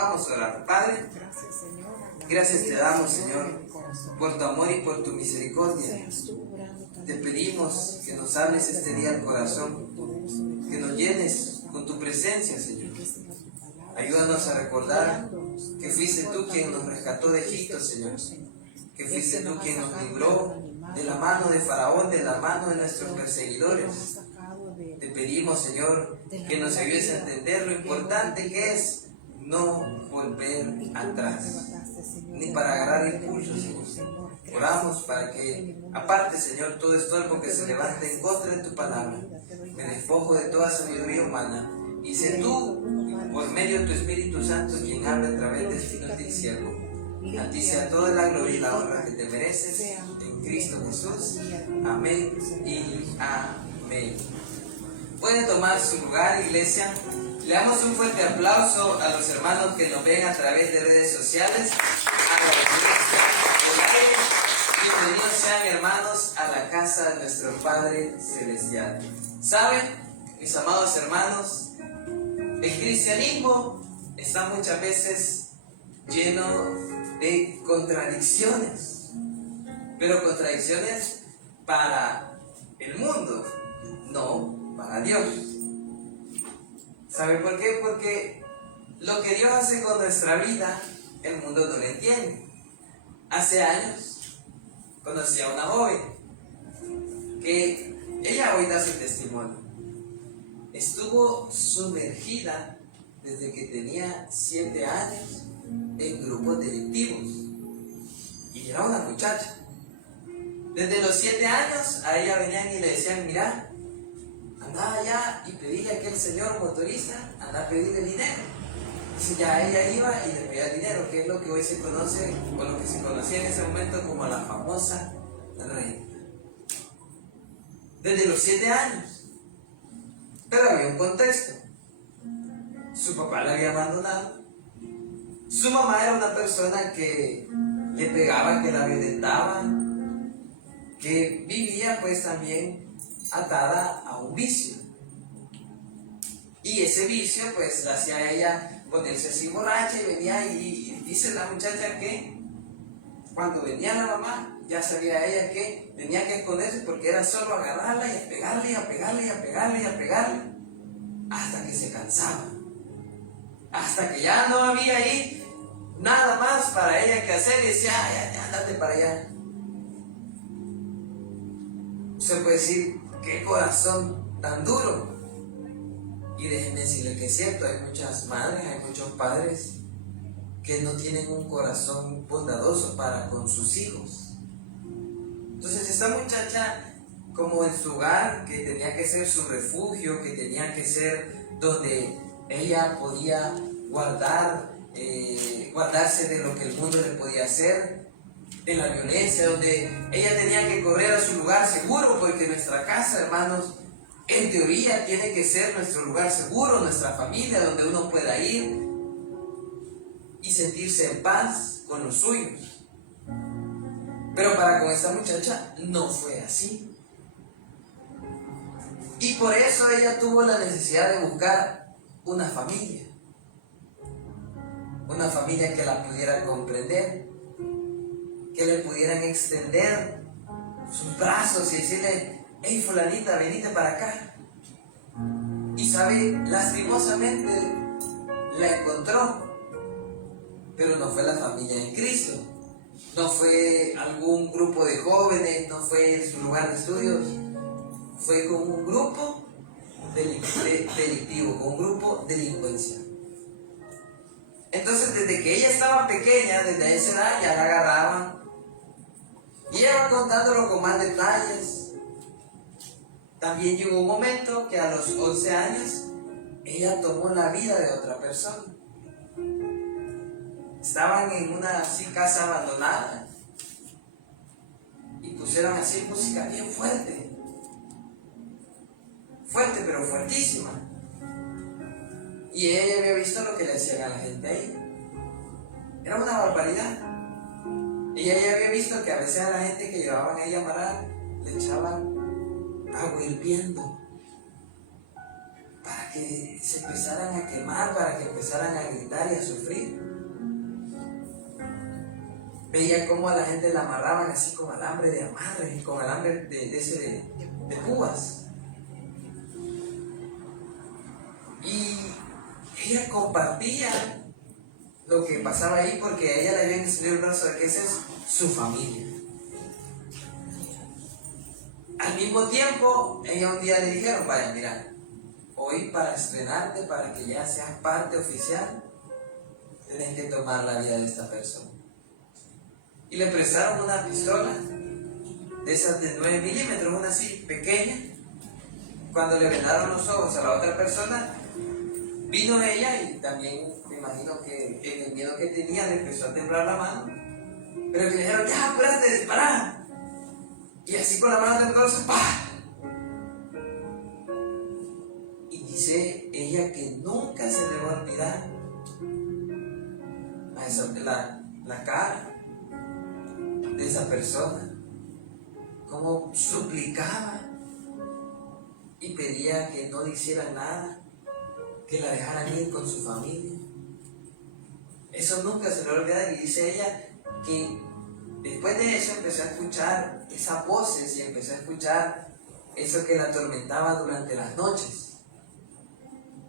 Vamos a orar. Padre, gracias te damos, Señor, por tu amor y por tu misericordia. Te pedimos que nos hables este día al corazón, que nos llenes con tu presencia, Señor. Ayúdanos a recordar que fuiste tú quien nos rescató de Egipto, Señor. Que fuiste tú quien nos libró de la mano de Faraón, de la mano de nuestros perseguidores. Te pedimos, Señor, que nos ayudes a entender lo importante que es no volver atrás, ni para agarrar impulso, Señor. Oramos para que, aparte, Señor, todo estorbo que se levante en contra de tu palabra, me despojo de toda sabiduría humana, y sé tú, por medio de tu Espíritu Santo, quien habla a través de este inútil siervo. A ti sea toda la gloria y la honra que te mereces, en Cristo Jesús. Amén y amén. Pueden tomar su lugar, iglesia. Le damos un fuerte aplauso a los hermanos que nos ven a través de redes sociales. Bienvenidos sean, hermanos, a la casa de nuestro Padre Celestial. ¿Saben, mis amados hermanos? El cristianismo está muchas veces lleno de contradicciones, pero contradicciones para el mundo, no para Dios. ¿Sabe por qué? Porque lo que Dios hace con nuestra vida, el mundo no lo entiende. Hace años conocí a una joven que ella hoy da su testimonio. Estuvo sumergida desde que tenía 7 años en grupos delictivos. Y era una muchacha. Desde los 7 años a ella venían y le decían: mira, anda allá y pedile a aquel señor motorista, anda a pedirle dinero. Entonces ya ella iba y le pedía dinero, que es lo que hoy se conoce, o lo que se conocía en ese momento como la famosa renta. Desde los 7 años. Pero había un contexto. Su papá la había abandonado. Su mamá era una persona que le pegaba, que la violentaba, que vivía pues también atada a un vicio. Y ese vicio pues la hacía a ella ponerse así borracha, y venía y dice la muchacha que cuando venía la mamá ya sabía ella que tenía que esconderse, porque era solo agarrarla y a pegarle, y a pegarle, y a pegarle, y a pegarle, hasta que se cansaba, hasta que ya no había ahí nada más para ella que hacer, y decía: ya, andate para allá. Usted puede decir: qué corazón tan duro. Y déjenme decirle que es cierto, hay muchas madres, hay muchos padres que no tienen un corazón bondadoso para con sus hijos. Entonces esta muchacha, como en su hogar, que tenía que ser su refugio, que tenía que ser donde ella podía guardarse de lo que el mundo le podía hacer, de la violencia, donde ella tenía que correr a su lugar seguro, porque nuestra casa, hermanos, en teoría tiene que ser nuestro lugar seguro, nuestra familia, donde uno pueda ir y sentirse en paz con los suyos. Pero para con esta muchacha no fue así. Y por eso ella tuvo la necesidad de buscar una familia. Una familia que la pudiera comprender, que le pudieran extender sus brazos y decirle: hey, fulanita, venite para acá. Y sabe, lastimosamente la encontró, pero no fue la familia en Cristo, no fue algún grupo de jóvenes, no fue en su lugar de estudios, fue con un grupo delictivo, con un grupo delincuencia. Entonces, desde que ella estaba pequeña, desde esa edad ya la agarraban, y ella va contándolo con más detalles. También llegó un momento que a los 11 años ella tomó la vida de otra persona. Estaban en una así casa abandonada y pusieron así música bien fuerte, fuerte pero fuertísima. Y ella había visto lo que le hacían a la gente ahí. Era una barbaridad. Ella ya había visto que a veces a la gente que llevaban ahí a amarrar le echaban agua hirviendo para que que se empezaran a quemar, para que empezaran a gritar y a sufrir. Veía cómo a la gente la amarraban así con alambre de amarre, con alambre de púas. Y ella compartía lo que pasaba ahí, porque a ella le habían enseñado el brazo de que esa es su familia. Al mismo tiempo, ella un día le dijeron: vaya, mira, hoy para estrenarte, para que ya seas parte oficial, tienes que tomar la vida de esta persona. Y le prestaron una pistola de esas de 9 milímetros, una así, pequeña. Cuando le vendaron los ojos a la otra persona, vino ella y también me imagino que en el miedo que tenía le empezó a temblar la mano. Pero que le dijeron: ya, apúrate, dispara. Y así con la mano temblorosa, ¡pah! Y dice ella que nunca se le va a olvidar la cara de esa persona, cómo suplicaba y pedía que no le hicieran nada, que la dejaran ir con su familia. Eso nunca se le va a olvidar. Y dice ella que después de eso empezó a escuchar esas voces y empezó a escuchar eso que la atormentaba durante las noches.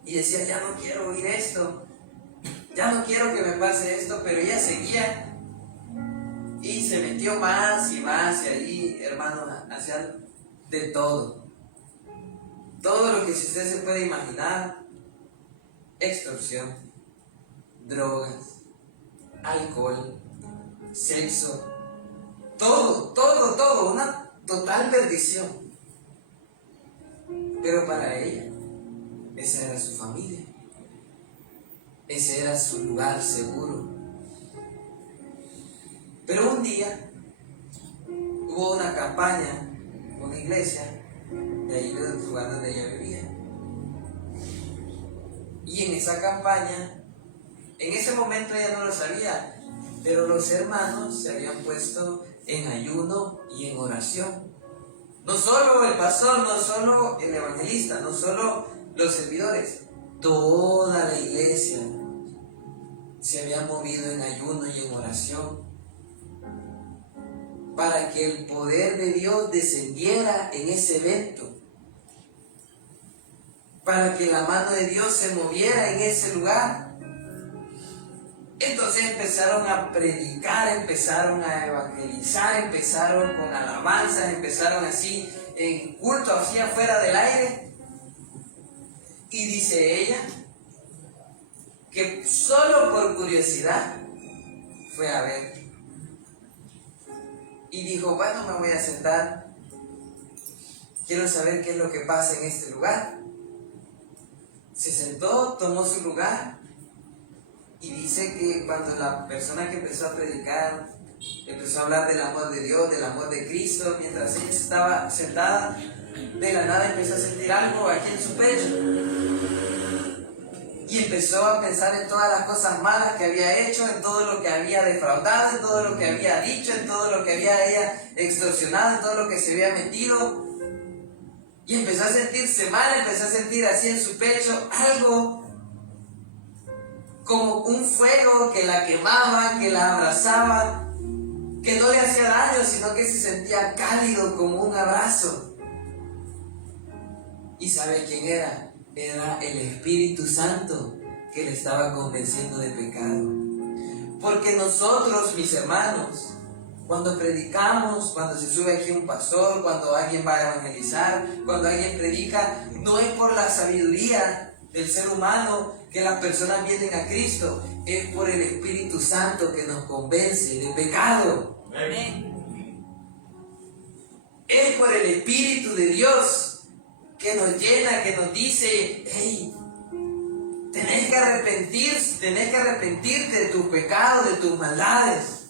Y decía: ya no quiero oír esto, ya no quiero que me pase esto. Pero ella seguía y se metió más y más. Y ahí, hermanos, hacía de todo. Todo lo que si usted se puede imaginar: extorsión, drogas, alcohol, sexo, todo, una total perdición. Pero para ella, esa era su familia, ese era su lugar seguro. Pero un día hubo una campaña, una iglesia, de ahí del lugar donde ella vivía. Y en esa campaña, en ese momento ella no lo sabía, pero los hermanos se habían puesto en ayuno y en oración. No solo el pastor, no solo el evangelista, no solo los servidores, toda la iglesia se había movido en ayuno y en oración para que el poder de Dios descendiera en ese evento, para que la mano de Dios se moviera en ese lugar. Entonces empezaron a predicar, empezaron a evangelizar, empezaron con alabanzas, empezaron así en culto, así afuera del aire. Y dice ella que solo por curiosidad fue a ver. Y dijo: bueno, me voy a sentar, quiero saber qué es lo que pasa en este lugar. Se sentó, tomó su lugar. Y dice que cuando la persona que empezó a predicar empezó a hablar del amor de Dios, del amor de Cristo, mientras ella estaba sentada, de la nada empezó a sentir algo aquí en su pecho. Y empezó a pensar en todas las cosas malas que había hecho, en todo lo que había defraudado, en todo lo que había dicho, en todo lo que había ella extorsionado, en todo lo que se había metido. Y empezó a sentirse mal, empezó a sentir así en su pecho algo como un fuego que la quemaba, que la abrazaba, que no le hacía daño, sino que se sentía cálido como un abrazo. ¿Y sabe quién era? Era el Espíritu Santo que le estaba convenciendo de pecado. Porque nosotros, mis hermanos, cuando predicamos, cuando se sube aquí un pastor, cuando alguien va a evangelizar, cuando alguien predica, no es por la sabiduría del ser humano que las personas vienen a Cristo, es por el Espíritu Santo que nos convence de pecado. Amén. Es por el Espíritu de Dios que nos llena, que nos dice: hey, tenés que arrepentirte de tus pecados, de tus maldades.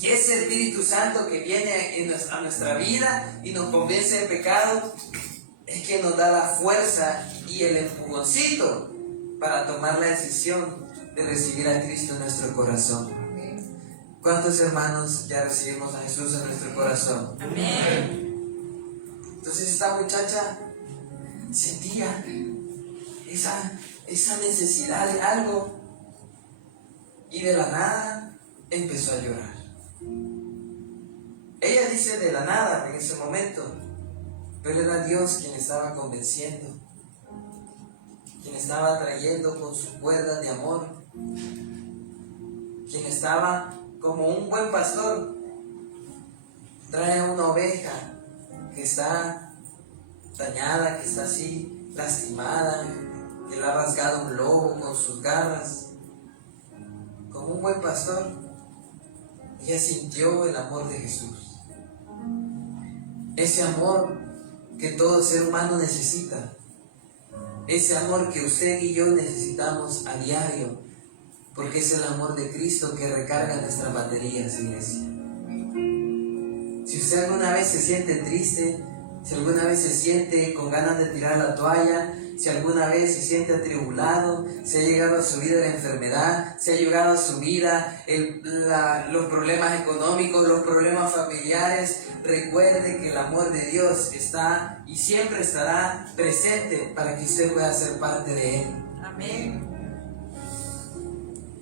Y ese Espíritu Santo que viene a nuestra vida y nos convence de pecado, es que nos da la fuerza y el empujoncito para tomar la decisión de recibir a Cristo en nuestro corazón. ¿Cuántos hermanos ya recibimos a Jesús en nuestro corazón? Amén. Entonces esta muchacha sentía esa necesidad de algo y de la nada empezó a llorar. Ella dice de la nada en ese momento, pero era Dios quien estaba convenciendo, quien estaba trayendo con su cuerda de amor, quien estaba como un buen pastor, trae una oveja que está dañada, que está así lastimada, que le ha rasgado un lobo con sus garras. Como un buen pastor, ella sintió el amor de Jesús. Ese amor que todo ser humano necesita. Ese amor que usted y yo necesitamos a diario. Porque es el amor de Cristo que recarga nuestras baterías, iglesia. Si usted alguna vez se siente triste, si alguna vez se siente con ganas de tirar la toalla, si alguna vez se siente atribulado, si ha llegado a su vida la enfermedad, si ha llegado a su vida los problemas económicos, los problemas familiares, recuerde que el amor de Dios está y siempre estará presente para que usted pueda ser parte de Él. Amén.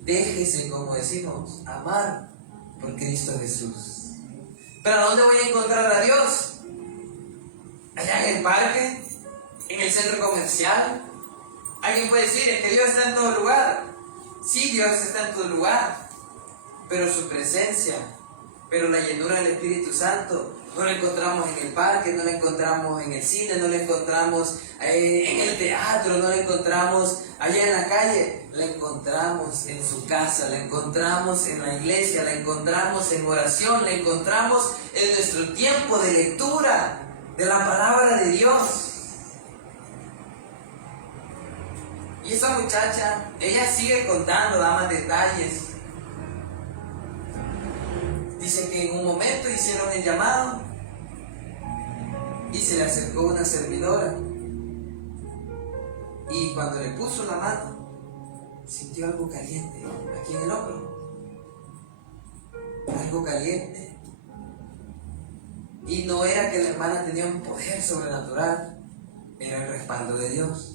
Déjese, como decimos, amar por Cristo Jesús. ¿Pero a dónde voy a encontrar a Dios? ¿Allá en el parque? ¿En el centro comercial? Alguien puede decir, es que Dios está en todo lugar. Sí, Dios está en todo lugar, pero su presencia, pero la llenura del Espíritu Santo, no la encontramos en el parque, no la encontramos en el cine, no la encontramos en el teatro, no la encontramos allá en la calle, la encontramos en su casa, la encontramos en la iglesia, la encontramos en oración, la encontramos en nuestro tiempo de lectura de la palabra de Dios. Y esa muchacha, ella sigue contando, da más detalles. Dice que en un momento hicieron el llamado y se le acercó una servidora. Y cuando le puso la mano, sintió algo caliente aquí en el hombro. Algo caliente. Y no era que la hermana tenía un poder sobrenatural, era el respaldo de Dios.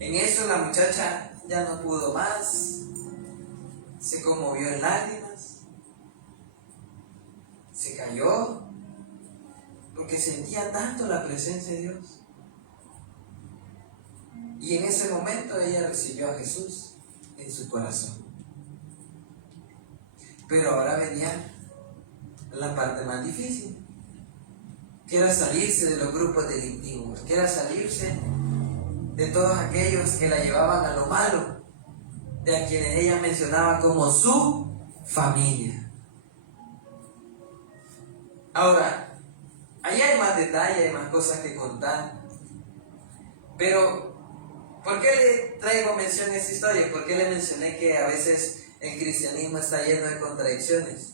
En eso la muchacha ya no pudo más, se conmovió en lágrimas, se cayó, porque sentía tanto la presencia de Dios. Y en ese momento ella recibió a Jesús en su corazón. Pero ahora venía la parte más difícil, que era salirse de los grupos delictivos, que era salirse de todos aquellos que la llevaban a lo malo, de a quienes ella mencionaba como su familia. Ahora, ahí hay más detalle, hay más cosas que contar, pero ¿por qué le traigo mención a esta historia? ¿Por qué le mencioné que a veces el cristianismo está lleno de contradicciones?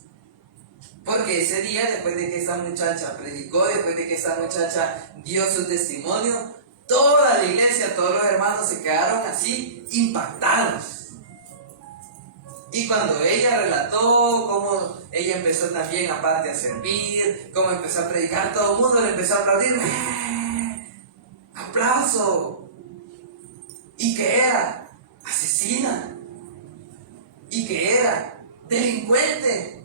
Porque ese día, después de que esta muchacha predicó, después de que esta muchacha dio su testimonio, toda la iglesia, todos los hermanos se quedaron así impactados. Y cuando ella relató cómo ella empezó también aparte a servir, cómo empezó a predicar, todo el mundo le empezó a aplaudir. ¡Aplauso! Y que era asesina, y que era delincuente.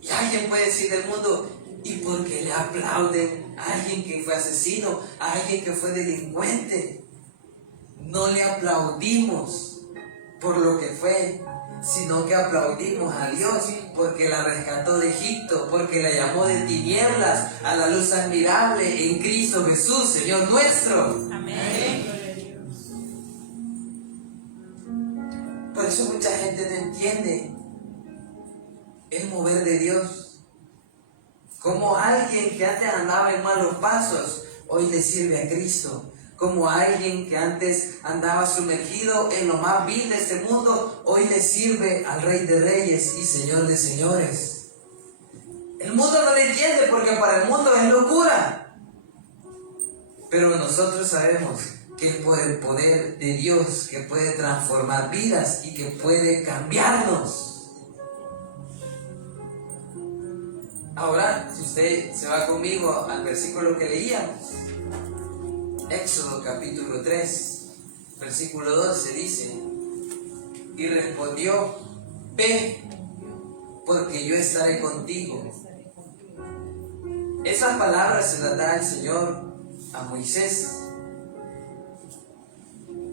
Y alguien puede decir del mundo, ¿y por qué le aplauden a alguien que fue asesino, a alguien que fue delincuente? No le aplaudimos por lo que fue, sino que aplaudimos a Dios porque la rescató de Egipto, porque la llamó de tinieblas a la luz admirable en Cristo Jesús, Señor nuestro. Amén. Por eso mucha gente no entiende el mover de Dios. Como alguien que antes andaba en malos pasos, hoy le sirve a Cristo. Como alguien que antes andaba sumergido en lo más vil de este mundo, hoy le sirve al Rey de Reyes y Señor de Señores. El mundo no le entiende porque para el mundo es locura. Pero nosotros sabemos que es por el poder de Dios que puede transformar vidas y que puede cambiarnos. Ahora, si usted se va conmigo al versículo que leíamos, Éxodo capítulo 3, versículo 12 dice: y respondió, ve, porque yo estaré contigo. Esas palabras se las da el Señor a Moisés.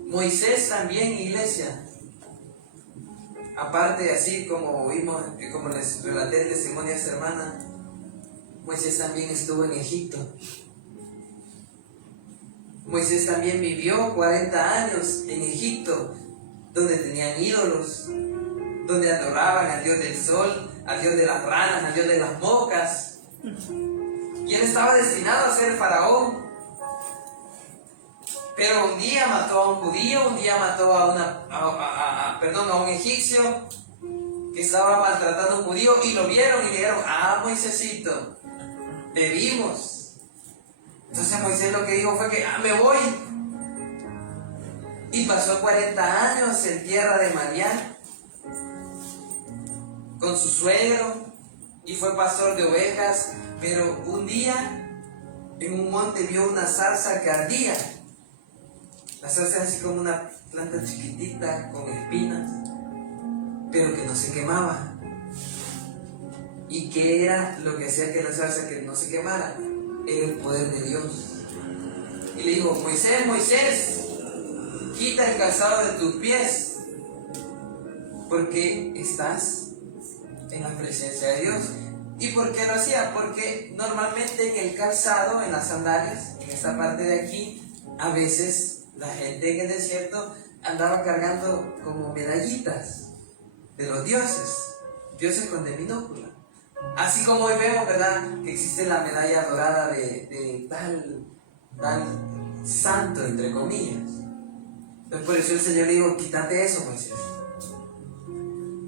Moisés también, iglesia, aparte, así como vimos, como les relaté el testimonio a esta hermana, Moisés también estuvo en Egipto. Moisés también vivió 40 años en Egipto, donde tenían ídolos, donde adoraban al Dios del sol, al Dios de las ranas, al Dios de las moscas. Y él estaba destinado a ser faraón. Pero un día mató a un judío, un día mató a un egipcio que estaba maltratando a un judío, y lo vieron y le dijeron: ah, Moisésito, te vimos. Entonces Moisés lo que dijo fue que me voy. Y pasó 40 años en tierra de Madián con su suegro, y fue pastor de ovejas. Pero un día en un monte vio una zarza que ardía. La zarza es así como una planta chiquitita con espinas, pero que no se quemaba. ¿Y qué era lo que hacía que la zarza que no se quemara? Era el poder de Dios. Y le dijo: Moisés, Moisés, quita el calzado de tus pies, porque estás en la presencia de Dios. ¿Y por qué lo hacía? Porque normalmente en el calzado, en las sandalias, en esta parte de aquí, a veces la gente en el desierto andaba cargando como medallitas de los dioses con minúscula. Así como hoy vemos, ¿verdad?, que existe la medalla dorada de tal santo, entre comillas. Entonces por eso el Señor le dijo: quítate eso, Moisés,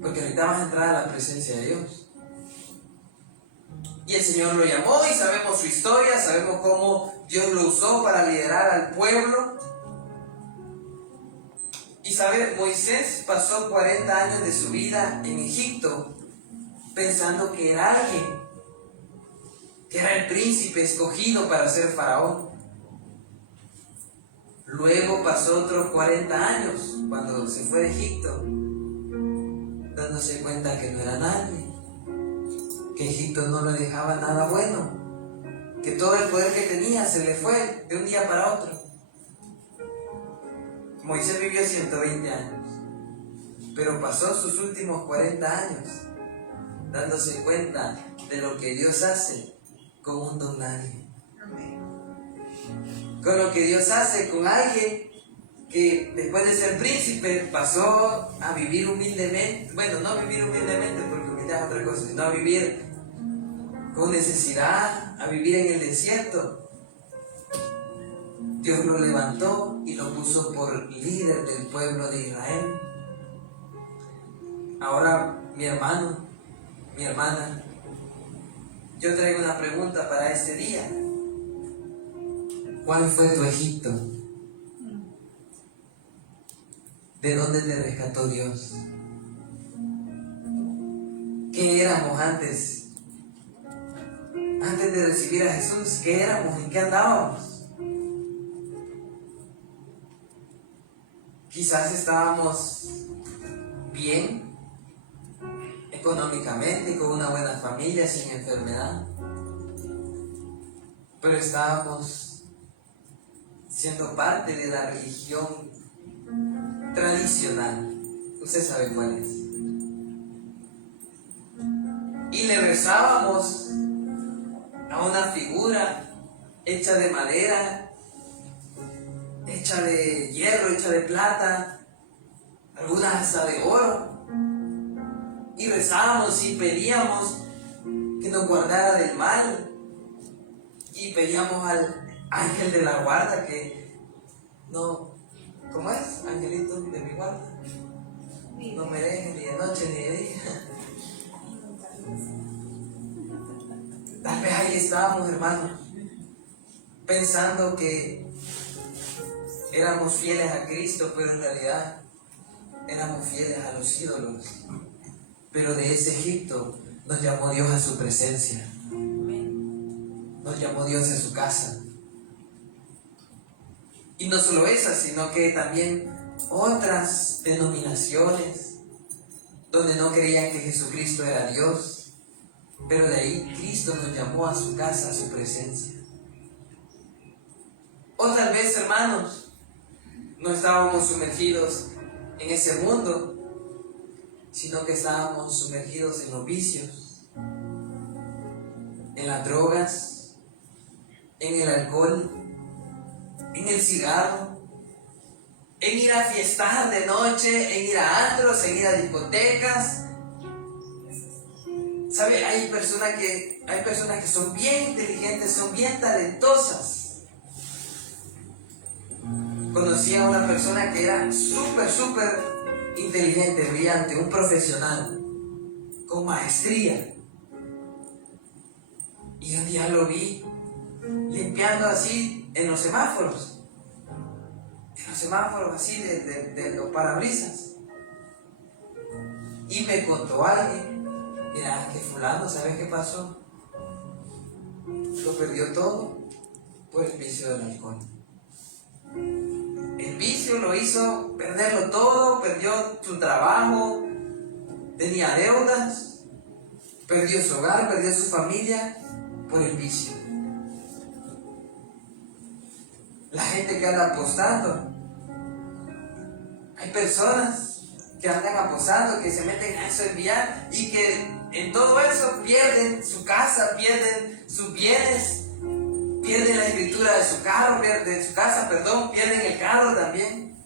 porque ahorita vas a entrar a la presencia de Dios. Y el Señor lo llamó, y sabemos su historia, sabemos cómo Dios lo usó para liderar al pueblo. Y sabe, Moisés pasó 40 años de su vida en Egipto pensando que era alguien, que era el príncipe escogido para ser faraón. Luego pasó otros 40 años cuando se fue de Egipto, dándose cuenta que no era nadie, que Egipto no le dejaba nada bueno, que todo el poder que tenía se le fue de un día para otro. Moisés vivió 120 años, pero pasó sus últimos 40 años dándose cuenta de lo que Dios hace con un don nadie. Con lo que Dios hace con alguien que después de ser príncipe pasó a vivir humildemente. Bueno, no vivir humildemente, porque humildad es otra cosa, sino a vivir con necesidad, a vivir en el desierto. Dios lo levantó y lo puso por líder del pueblo de Israel. Ahora, mi hermano, mi hermana, yo traigo una pregunta para este día. ¿Cuál fue tu Egipto? ¿De dónde te rescató Dios? ¿Qué éramos antes? Antes de recibir a Jesús, ¿qué éramos? ¿En qué andábamos? Quizás estábamos bien económicamente, con una buena familia, sin enfermedad, pero estábamos siendo parte de la religión tradicional. Usted sabe cuál es. Y le rezábamos a una figura hecha de madera, hecha de hierro, hecha de plata, algunas hasta de oro. Y rezábamos y pedíamos que nos guardara del mal. Y pedíamos al ángel de la guarda que no, ¿cómo es? Angelito de mi guarda, no me dejes ni de noche ni de día. Tal vez ahí estábamos, hermanos, pensando que éramos fieles a Cristo, pero en realidad éramos fieles a los ídolos. Pero de ese Egipto nos llamó Dios a su presencia. nos llamó Dios a su casa. Y no solo esa, sino que también otras denominaciones donde no creían que Jesucristo era Dios, pero de ahí Cristo nos llamó a su casa, a su presencia. O tal vez, hermanos, no estábamos sumergidos en ese mundo, sino que estábamos sumergidos en los vicios, en las drogas, en el alcohol, en el cigarro, en ir a fiestar de noche, en ir a antros, en ir a discotecas. ¿Sabe? Hay personas que son bien inteligentes, son bien talentosas. Conocí a una persona que era súper inteligente, brillante, un profesional, con maestría. Y un día lo vi limpiando así en los semáforos. Así de los parabrisas. Y me contó alguien, mira, que fulano, ¿sabes qué pasó? Lo perdió todo por el vicio del alcohol. El vicio lo hizo perderlo todo, perdió su trabajo, tenía deudas, perdió su hogar, perdió su familia por el vicio. La gente que anda apostando, hay personas que andan apostando, que se meten a eso en billar y que en todo eso pierden su casa, pierden sus bienes, pierden la escritura de su carro, pierden el carro también.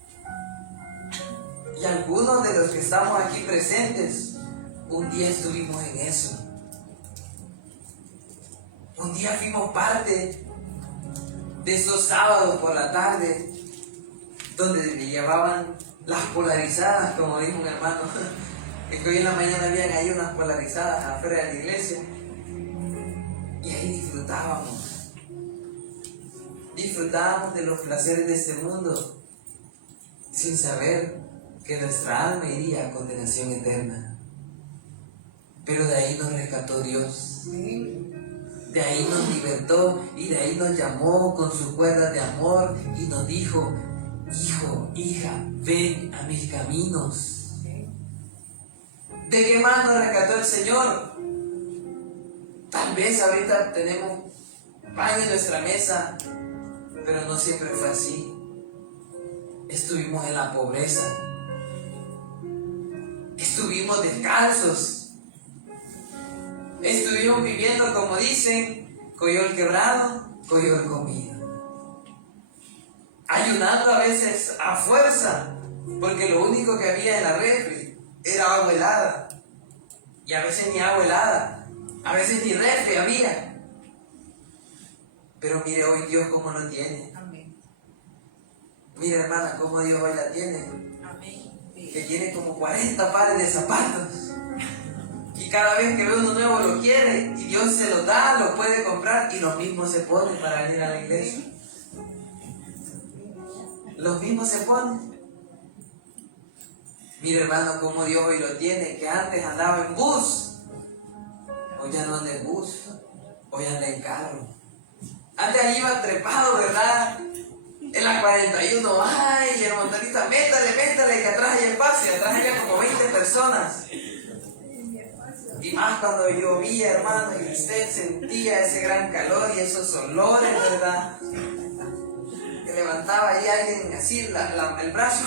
Y algunos de los que estamos aquí presentes, un día estuvimos en eso. Un día fuimos parte de esos sábados por la tarde, donde le llevaban las polarizadas, como dijo un hermano, que hoy en la mañana habían ahí unas polarizadas afuera de la iglesia, y ahí disfrutábamos de los placeres de este mundo, sin saber que nuestra alma iría a condenación eterna. Pero de ahí nos rescató Dios, de ahí nos libertó y de ahí nos llamó con sus cuerdas de amor y nos dijo: hijo, hija, ven a mis caminos. ¿De qué más nos rescató el Señor? Tal vez ahorita tenemos pan en nuestra mesa, pero no siempre fue así. Estuvimos en la pobreza, estuvimos descalzos, estuvimos viviendo, como dicen, coyol quebrado, coyol comido. Ayunando a veces a fuerza, porque lo único que había en la refri era agua helada. Y a veces ni agua helada, a veces ni refri había. Pero mire hoy Dios cómo lo tiene. Amén. Mire, hermana, cómo Dios hoy la tiene. Amén. Que tiene como 40 pares de zapatos. Y cada vez que ve uno nuevo lo quiere. Y Dios se lo da, lo puede comprar. Y los mismos se ponen para venir a la iglesia. Los mismos se ponen. Mire, hermano, cómo Dios hoy lo tiene. Que antes andaba en bus. Hoy ya no anda en bus. Hoy anda en carro. Antes ahí iba trepado, ¿verdad? En la 41, ay, el motorista, métale, que atrás hay espacio, atrás había como 20 personas. Y más cuando llovía, hermano, y usted sentía ese gran calor y esos olores, ¿verdad? Que levantaba ahí alguien así, el brazo,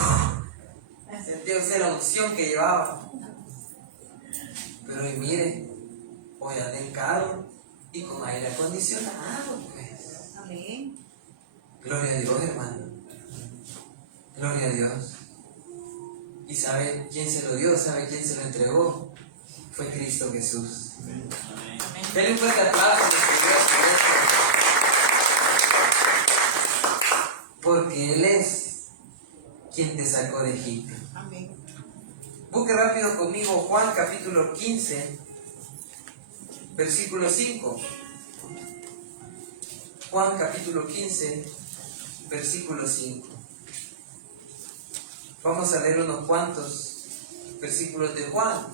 sentía usted la unción que llevaba. Pero hoy mire, hoy anda en carro y con aire acondicionado, pues. Amén. Gloria a Dios, hermano. Gloria a Dios. ¿Y sabe quién se lo dio? ¿Sabe quién se lo entregó? Fue Cristo Jesús. Amén. Denle un fuerte aplauso a nuestro Dios por esto. Porque Él es quien te sacó de Egipto. Amén. Busque rápido conmigo Juan capítulo 15, versículo 5. Juan capítulo 15, versículo 5. Vamos a leer unos cuantos versículos de Juan.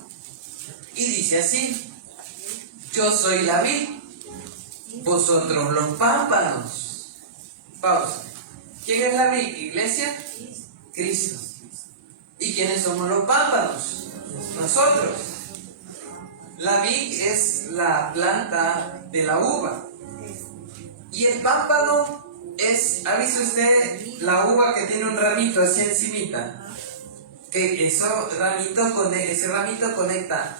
Y dice así: yo soy la vid, vosotros los pámpanos. Pausa. ¿Quién es la vid, iglesia? Cristo. ¿Y quiénes somos los pámpanos? Nosotros. La vid es la planta de la uva. Y el pámpano es, ¿ha visto usted la uva que tiene un ramito así encimita? Que ese ramito conecta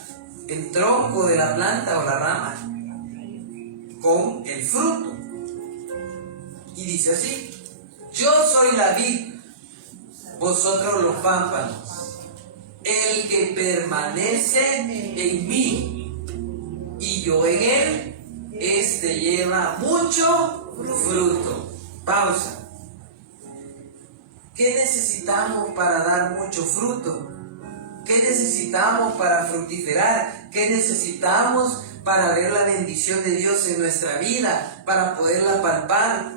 el tronco de la planta o la rama con el fruto. Y dice así: yo soy la vid, vosotros los pámpanos. El que permanece en mí y yo en él, este lleva mucho fruto. Pausa. ¿Qué necesitamos para dar mucho fruto? ¿Qué necesitamos para fructificar? ¿Qué necesitamos para ver la bendición de Dios en nuestra vida? Para poderla palpar,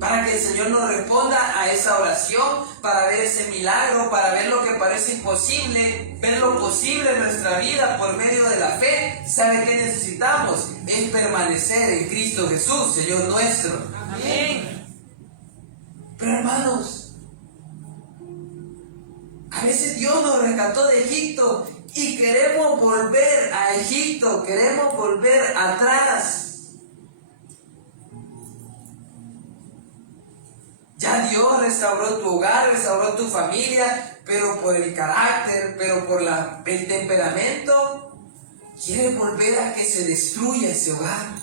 para que el Señor nos responda a esa oración, para ver ese milagro, para ver lo que parece imposible, ver lo posible en nuestra vida por medio de la fe. ¿Sabe qué necesitamos? Es permanecer en Cristo Jesús, Señor nuestro. Amén. Pero hermanos, a veces Dios nos rescató de Egipto y queremos volver a Egipto, queremos volver atrás. Ya Dios restauró tu hogar, restauró tu familia, pero por el carácter, pero por el temperamento, quiere volver a que se destruya ese hogar.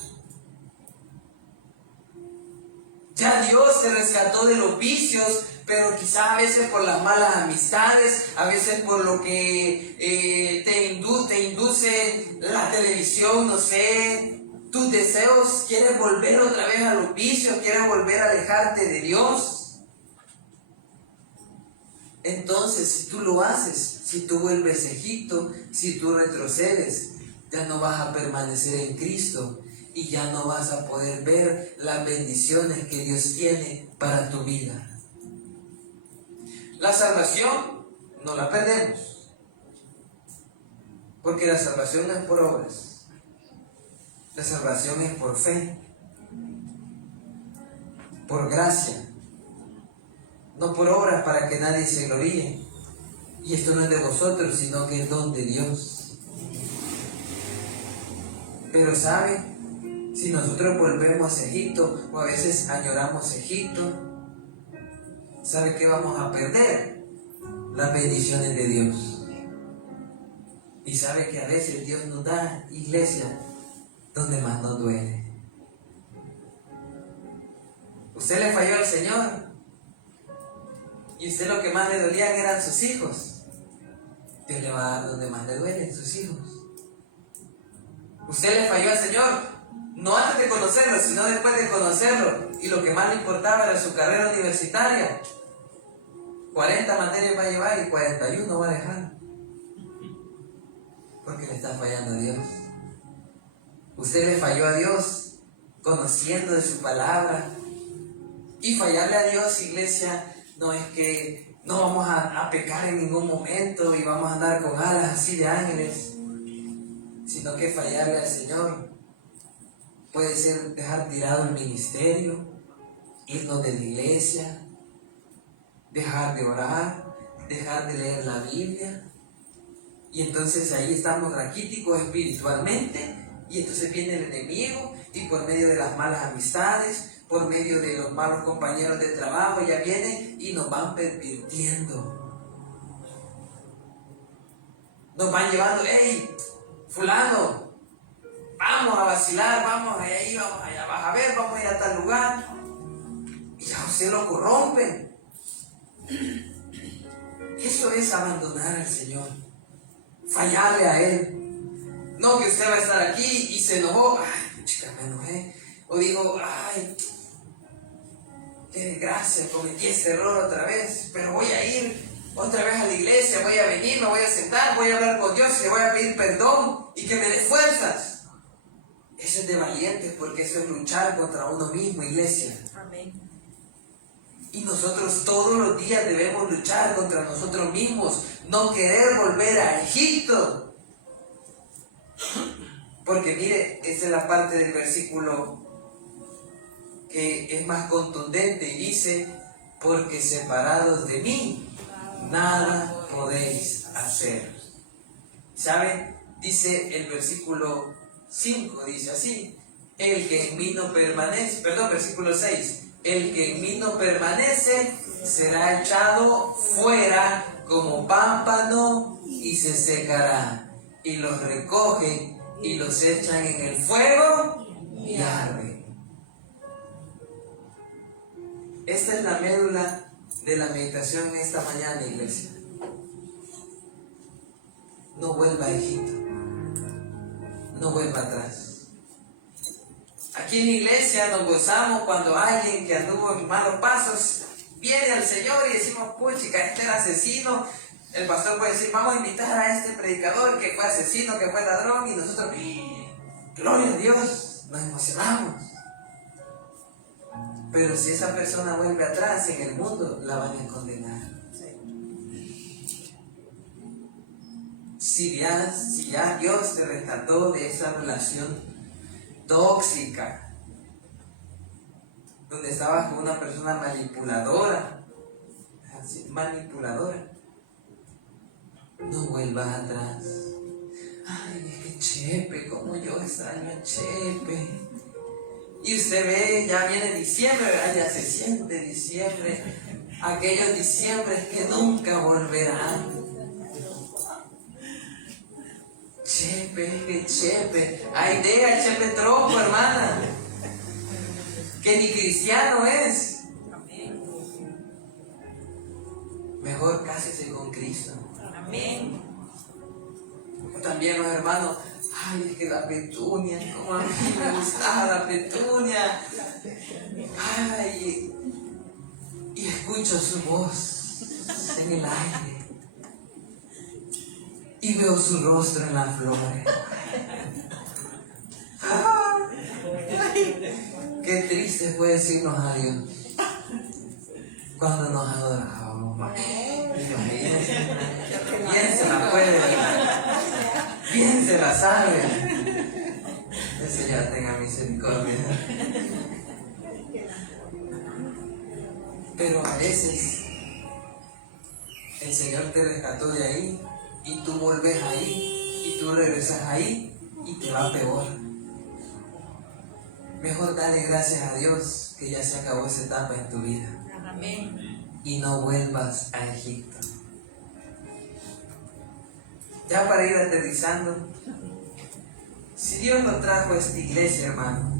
Ya Dios te rescató de los vicios, pero quizá a veces por las malas amistades, a veces por lo que te induce la televisión, no sé, tus deseos, quieres volver otra vez a los vicios, quieres volver a alejarte de Dios. Entonces, si tú lo haces, si tú vuelves a Egipto, si tú retrocedes, ya no vas a permanecer en Cristo y ya no vas a poder ver las bendiciones que Dios tiene para tu vida. La salvación no la perdemos, porque la salvación no es por obras, la salvación es por fe, por gracia, no por obras para que nadie se gloríe. Y esto no es de vosotros, sino que es don de Dios. Pero ¿sabe? Si nosotros volvemos a Egipto, o a veces añoramos Egipto, ¿sabe qué vamos a perder? Las bendiciones de Dios. Y sabe que a veces Dios nos da, iglesia, donde más nos duele. Usted le falló al Señor, y usted lo que más le dolían eran sus hijos. Dios le va a dar donde más le duelen sus hijos. Usted le falló al Señor, no antes de conocerlo, sino después de conocerlo. Y lo que más le importaba era su carrera universitaria. 40 materias va a llevar y 41 va a dejar. Porque le está fallando a Dios. Usted le falló a Dios, conociendo de su palabra. Y fallarle a Dios, iglesia, no es que no vamos a pecar en ningún momento y vamos a andar con alas así de ángeles, sino que fallarle al Señor puede ser dejar tirado el ministerio, irnos de la iglesia, dejar de orar, dejar de leer la Biblia. Y entonces ahí estamos raquíticos espiritualmente, y entonces viene el enemigo y por medio de las malas amistades, por medio de los malos compañeros de trabajo, ya viene y nos van pervirtiendo. Nos van llevando: hey, fulano, vamos a vacilar, vamos ahí, vamos allá, vas a ver, vamos a ir a tal lugar. Y ya usted lo corrompen. Eso es abandonar al Señor, fallarle a Él. No que usted va a estar aquí y se enojó, ay, chica, me enojé. O digo, ay, qué desgracia, cometí ese error otra vez, pero voy a ir otra vez a la iglesia, voy a venir, me voy a sentar, voy a hablar con Dios y le voy a pedir perdón y que me dé fuerzas. Eso es de valientes, porque eso es luchar contra uno mismo, iglesia. Amén. Y nosotros todos los días debemos luchar contra nosotros mismos, no querer volver a Egipto. Porque mire, esta es la parte del versículo que es más contundente y dice, porque separados de mí, nada podéis hacer. ¿Saben? Dice el versículo 5, dice así, el que en mí no permanece, versículo 6, el que en mí no permanece será echado fuera como pámpano y se secará, y los recogen y los echan en el fuego y arden. Esta es la médula de la meditación en esta mañana, iglesia. No vuelva a Egipto, no vuelva atrás. Aquí en la iglesia nos gozamos cuando alguien que anduvo en malos pasos viene al Señor y decimos, puchica, este era asesino. El pastor puede decir, vamos a invitar a este predicador que fue asesino, que fue ladrón, y nosotros, gloria a Dios, nos emocionamos. Pero si esa persona vuelve atrás en el mundo, la van a condenar. Si ya Dios te rescató de esa relación tóxica, donde estabas con una persona manipuladora, no vuelvas atrás. Ay, es que Chepe, como yo extraño a Chepe. Y usted ve, ya viene diciembre, ¿verdad? Ya se siente diciembre, aquellos diciembres que nunca volverán. Chepe, ay, deja el Chepe tropo, hermana, que ni cristiano es. Mejor cásese con Cristo. Amén. También los hermanos, ay, es que la petunia, como a mí me gustaba la petunia. Ay, y escucho su voz en el aire. Y veo su rostro en las flores. Qué triste fue decirnos adiós cuando nos adorábamos. Bien se la puede, bien se la sabe. El Señor tenga misericordia. Pero a veces el Señor te rescató de ahí, y tú volves ahí, y tú regresas ahí, y te va peor. Mejor dale gracias a Dios que ya se acabó esa etapa en tu vida. Amén. Y no vuelvas a Egipto. Ya para ir aterrizando, si Dios lo trajo a esta iglesia, hermano,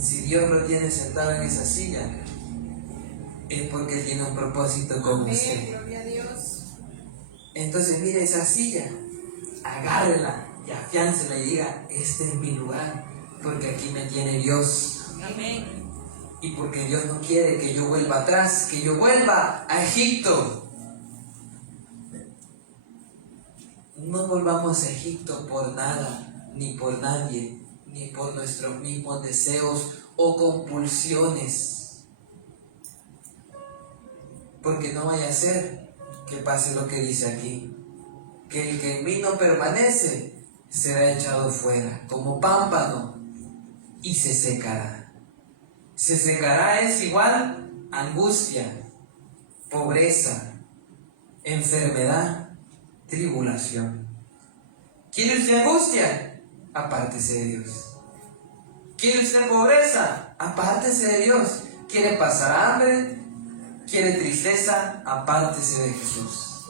si Dios lo tiene sentado en esa silla, es porque tiene un propósito con usted. Gloria a Dios. Entonces mire esa silla, agárrela y afiáncela y diga, este es mi lugar, porque aquí me tiene Dios. Amén. Y porque Dios no quiere que yo vuelva atrás, que yo vuelva a Egipto. No volvamos a Egipto por nada, ni por nadie, ni por nuestros mismos deseos o compulsiones. Porque no vaya a ser que pase lo que dice aquí, que el que en mí no permanece será echado fuera como pámpano y se secará. Se secará es igual angustia, pobreza, enfermedad, tribulación. ¿Quiere usted angustia? Apártese de Dios. ¿Quiere usted pobreza? Apártese de Dios. ¿Quiere pasar hambre? ¿Quiere tristeza? Apártese de Jesús.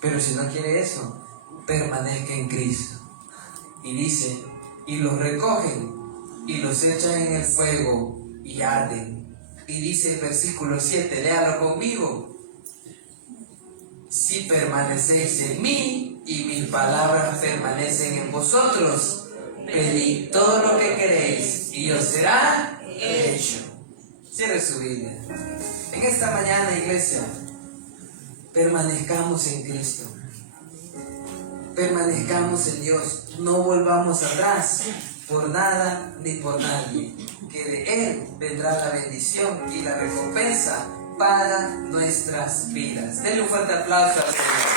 Pero si no quiere eso, permanezca en Cristo. Y dice, y los recogen y los echan en el fuego y arden. Y dice el versículo 7, léalo conmigo. Si permanecéis en mí y mis palabras permanecen en vosotros, pedid todo lo que queréis y os será hecho. Cierre su Biblia. En esta mañana, iglesia, permanezcamos en Cristo. Permanezcamos en Dios. No volvamos atrás por nada ni por nadie. Que de Él vendrá la bendición y la recompensa para nuestras vidas. Denle un fuerte aplauso al Señor.